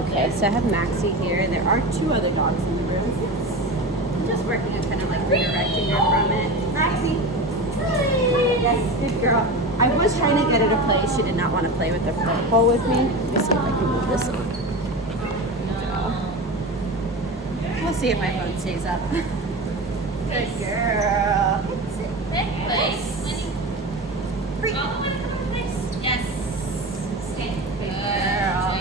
Okay, so I have Maxi here. There are 2 other dogs in the room. I'm just working on kind of like redirecting her from it. Maxi! Hi! Yes, good girl. I was trying to get her to play. She did not want to play with the foot pole with me. Let me see if I can move this on. We'll see if my phone stays up. Good girl. Nice. Free. Yes. Stay. Good girl.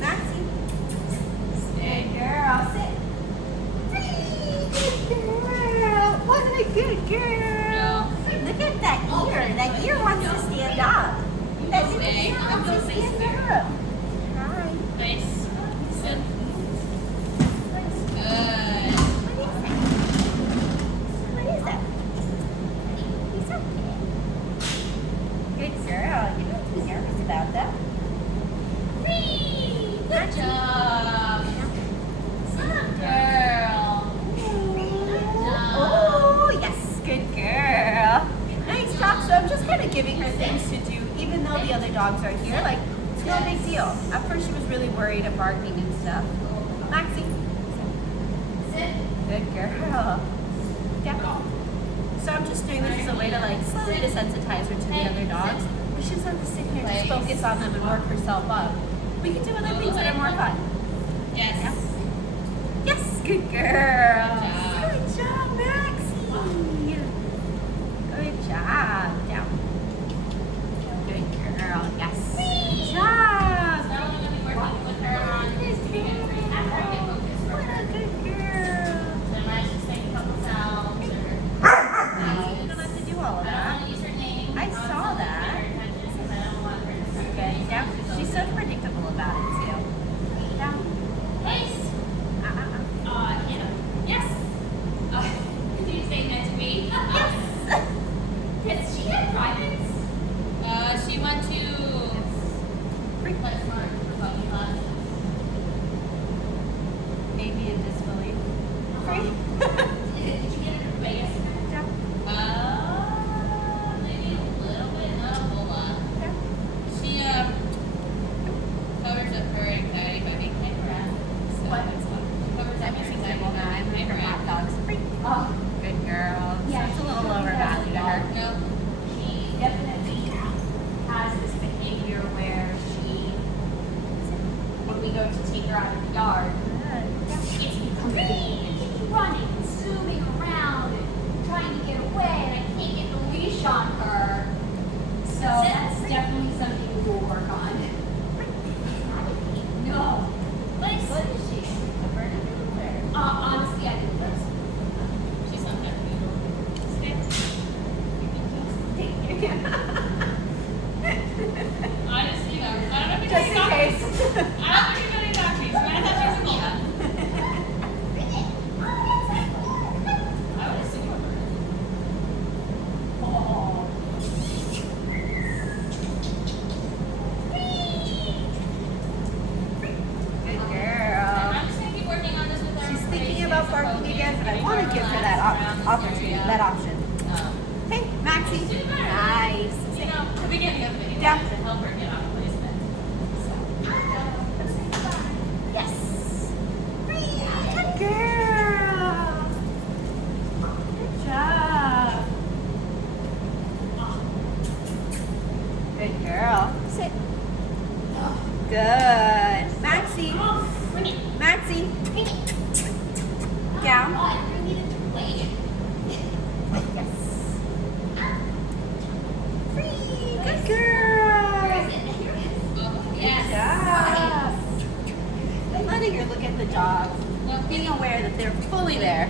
Maxi. Good girl. Sit. Good girl. What a good girl. Look at that ear. That ear wants to stand up. That ear wants to stand up. Hi. Nice. Good. What is that? He's okay. Good girl. You don't be nervous about that. Free. Good job. Good girl. Oh, yes. Good girl. Nice job. So I'm just kind of giving her things to do, even though the other dogs are here. Like, it's no big deal. At first she was really worried of barking and stuff. Maxi. Sit. Good girl. Yeah. So I'm just doing this as a way to like slowly desensitize her to the other dogs. But she doesn't have to sit here and just focus on them and work herself up. We can do other things that are more fun. Yes. Yeah. Yes, good girl. Good job. Good job, Maxi. Good job. Down. Good girl. Yes. Good job. So I'm going to be working with her on this treatment free after I get focused for What her. a good girl. So I might just make a couple sounds or You don't have to do all of I don't that. want to use her name. I saw that. Because I don't want her to start Good. getting Down. She's so predictable about it too. Down. Nice. Hannah. Yes. Did you say that to me? Yes. Does she have privates? She went to PetSmart for puppy class. Maybe in disbelief. Did you get it in Vegas? Down. Maybe a little bit, not a whole lot. Down. She covers up her anxiety by being kind for us. So What? She covers up her anxiety by being Her hot dogs. Free. Oh. Good girl. Yeah, So it's a little lower value to her. No, she definitely has this behavior where when we go to take her out of the yard, it's green and she's running and zooming around and trying to get away, and I can't get the leash on her. So that's definitely something we will work on. No. What is she? A Bernedoodle? Honestly, I think that's. She's not that noodle. Honestly, no. I don't know if Just in case. I don't think anybody talked to me, so I thought she was a Mila. I would assume a bird. Oh. Good girl. I'm just gonna keep working on this with her. She's thinking about barking again, but I want to give her that opportunity, that option. Hey, Maxi. Nice. You know, at the beginning of the video, Yeah. to help her get out of placement. Yes. Good girl. Good job. Good girl. Sit. Good. Maxi. Maxi. Down. Yes. Free. Good girl. Yes. Job. I'm letting her look at the dogs, being aware that they're fully there.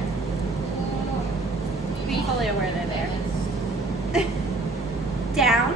Being fully aware they're there. Down.